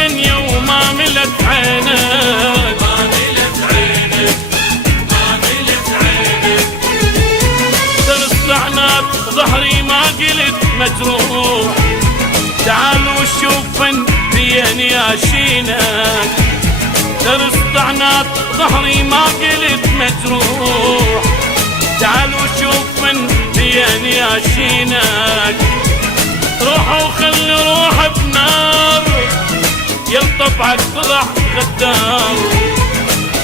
الدنيا وما ملت عينك، ما ملت عينك، ما ملت عينك. درس عناد ظهري ما قلت مجروح، تعال وشوف فين ياشينك. درس عناد ظهري ما قلت مجروح، تعال وشوف فين ياشينك. روح وخلي روح بنار، يلطبعك طلع غدار.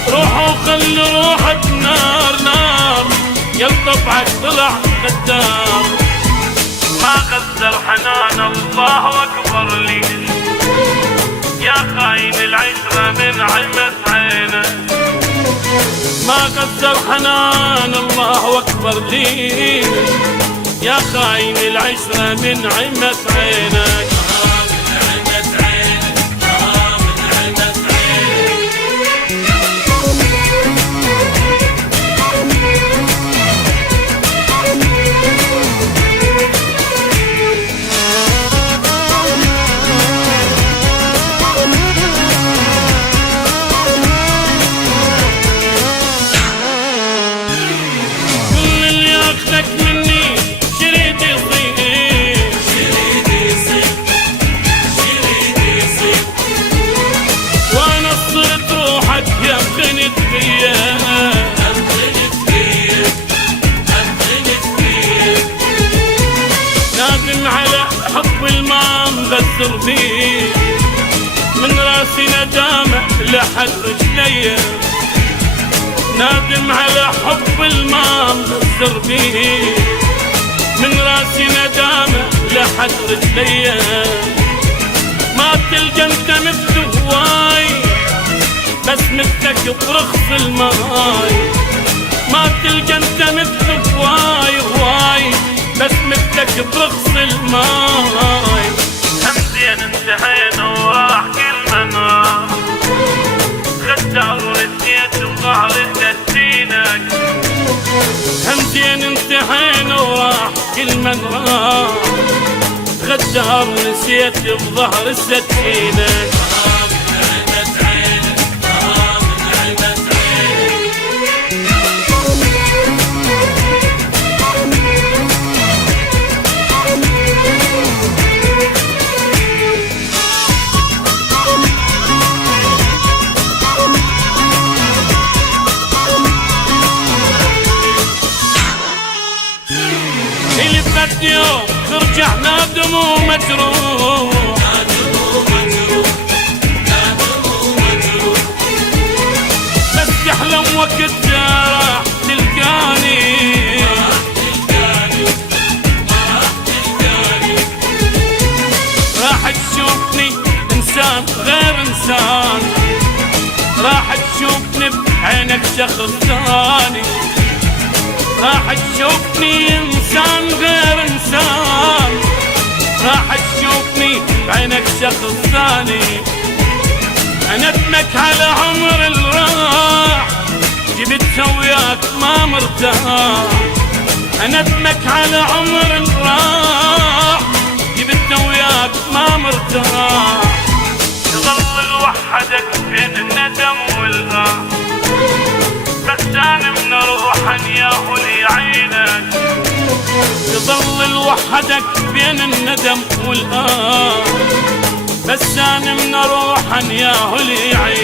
روح وخلي روح بنار نار، يلطبعك طلع غدار. ما غدر حنان الله اكبر لي، يا خاين العشرة من عمة عينك. ما غدر حنان الله اكبر لي، يا خاين العشرة من عمة عينك. نادم على حب المام غسر فيه، من راسي ندامة لحد رجلي. نادم على حب المام غسر فيه، من راسي ندامة لحد رجلي. ما تلقى انت مثل هواي، بس مثلك برخص الماي. ما تلقى انت مثل هواي هواي، بس مثلك برخص الماي. همزين انتهينا وراح كل من راح، غدار ونسيت وظهري تدينك. همزين انتهينا وراح كل من راح، غدار ونسيت بظهر السكينك. يوم ترجع نادم ومجروح، نادم ومجروح، نادم ومجروح. بس تحلم وقت راح تلقاني، راح تلقاني، راح تلقاني. راح تشوفني انسان غير انسان، راح تشوفني بعينك شخص ثاني. راح تشوفني انسان غير انسان، راح تشوفني بعينك شخص ثاني. اندمك على عمر اللي راح، جبتها وياك ما مرتاح. اندمك على عمر اللي راح، جبتها وياك ما مرتاح. تظل لوحدك بين الندم والآه، بسان من روحا يا هلي عينك. تظل لوحدك بين الندم والآه، بسان من روحا يا هلي عينك.